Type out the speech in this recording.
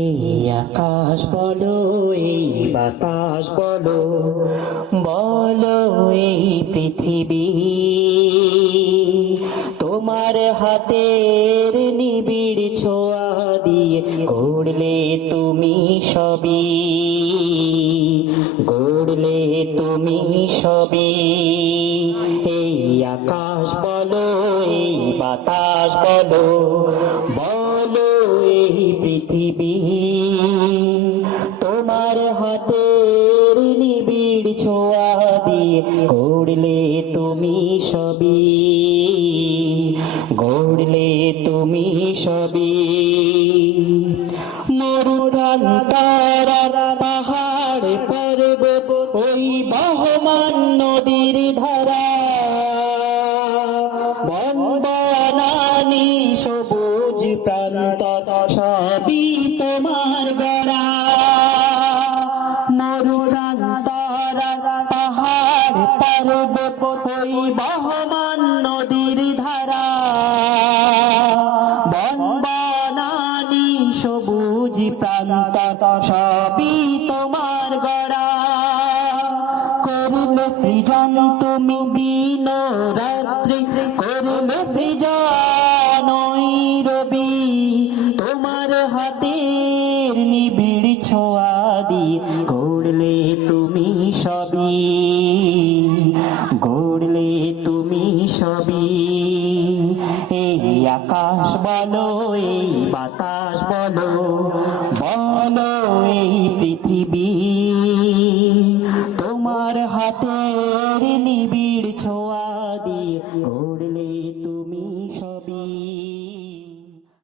এই আকাশ বলো, এই বাতাস বলো, বলো এই পৃথিবী তোমার হাতের নিবিড় ছোঁয়া দিয়ে গড়লে তুমি সবই, গড়লে তুমি সবই। এই আকাশ বলো, এই বাতাস বলো, বলো এই পৃথিবী তোমার হাতের নিবিড় ছোঁয়া দিয়ে গড়লে তুমি সবই, গড়লে তুমি সবই। মরুপ্রান্তর পাহাড় পর্বত ওই বহমান নদীর ধারা, বন বনানি সবুজ প্রান্ত সবই তোমার গড়া। মরুপ্রান্তর পাহাড় পর্বত ওই বহমান নদীর ধারা, বন বনানি সবুজ প্রান্ত সবই তোমার গড়া। করলে সৃজন তুমি দিন রাত্রি, করলে সৃজন ওই রবি তোমার হাতের নিবিড় ছোঁয়া দিয়ে গড়লে তুমি সবই, গড়লে তুমি সবই। এই আকাশ বলো, এই বাতাস বলো, বলো এই পৃথিবী